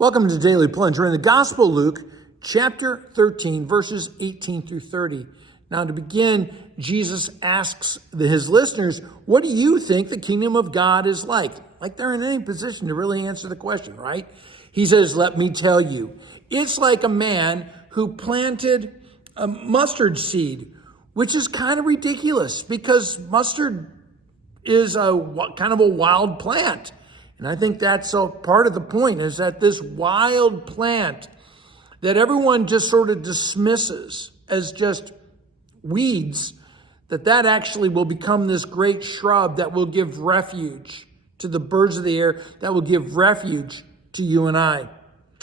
Welcome to Daily Plunge. We're in the Gospel of Luke, chapter 13, verses 18 through 30. Now, to begin, Jesus asks his listeners, what do you think the kingdom of God is like? Like they're in any position to really answer the question, right? He says, let me tell you. It's like a man who planted a mustard seed, which is kind of ridiculous because mustard is kind of a wild plant. And I think that's a part of the point, is that this wild plant that everyone just sort of dismisses as just weeds, that actually will become this great shrub that will give refuge to the birds of the air, that will give refuge to you and I.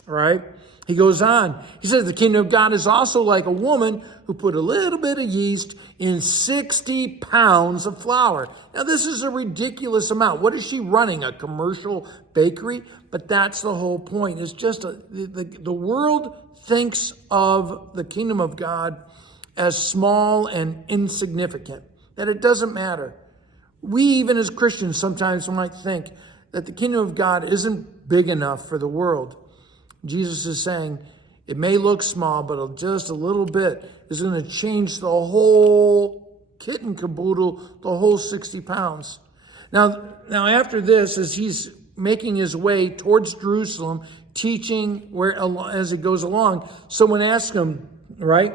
All right? He goes on. He says the kingdom of God is also like a woman who put a little bit of yeast in 60 pounds of flour. Now, this is a ridiculous amount. What is she running? A commercial bakery? But that's the whole point. It's just the world thinks of the kingdom of God as small and insignificant, that it doesn't matter. We, even as Christians, sometimes might think that the kingdom of God isn't big enough for the world. Jesus is saying it may look small, but just a little bit is going to change the whole kit and caboodle, the whole 60 pounds. Now after this, as he's making his way towards Jerusalem, teaching as he goes along, someone asked him, right,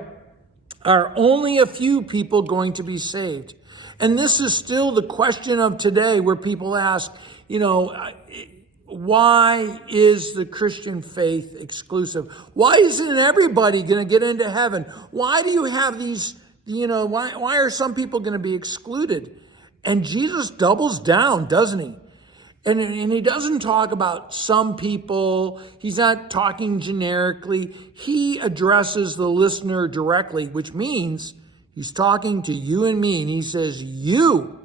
are only a few people going to be saved? And this is still the question of today, where people ask, why is the Christian faith exclusive? Why isn't everybody going to get into heaven? Why do you have these, why are some people going to be excluded? And Jesus doubles down, doesn't he? And he doesn't talk about some people. He's not talking generically. He addresses the listener directly, which means he's talking to you and me. And he says, you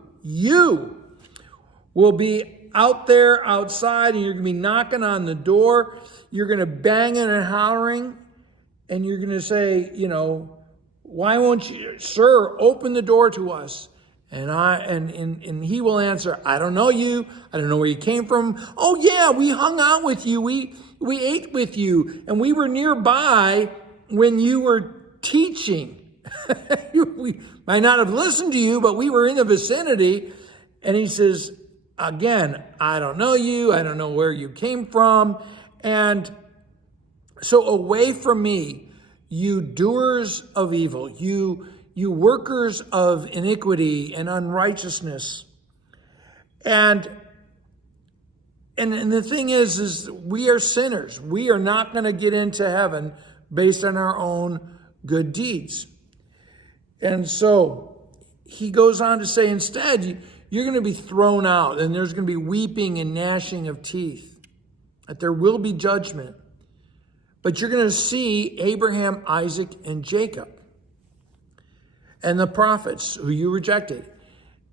will be out there outside, and you're going to be knocking on the door. You're going to bang and hollering, and you're going to say, why won't you, sir, open the door to us? And he will answer, I don't know you. I don't know where you came from. Oh yeah, we hung out with you. We ate with you, and we were nearby when you were teaching. We might not have listened to you, but we were in the vicinity. And he says, again, I don't know you. I don't know where you came from. And so away from me, you doers of evil, you workers of iniquity and unrighteousness. And the thing is we are sinners. We are not going to get into heaven based on our own good deeds. And so he goes on to say, instead, you're going to be thrown out, and there's going to be weeping and gnashing of teeth, that there will be judgment. But you're going to see Abraham, Isaac, and Jacob, and the prophets who you rejected.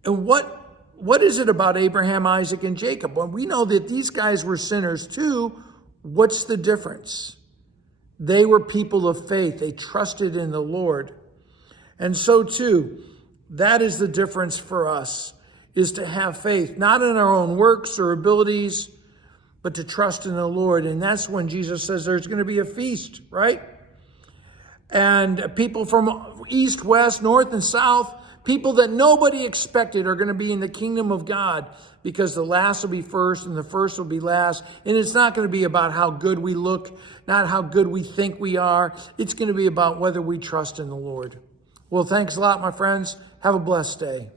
And what is it about Abraham, Isaac, and Jacob? Well, we know that these guys were sinners too. What's the difference? They were people of faith. They trusted in the Lord. And so too, that is the difference for us, is to have faith, not in our own works or abilities, but to trust in the Lord. And that's when Jesus says there's going to be a feast, right? And people from east, west, north, and south, people that nobody expected, are going to be in the kingdom of God, because the last will be first and the first will be last. And it's not going to be about how good we look, not how good we think we are. It's going to be about whether we trust in the Lord. Well, thanks a lot, my friends. Have a blessed day.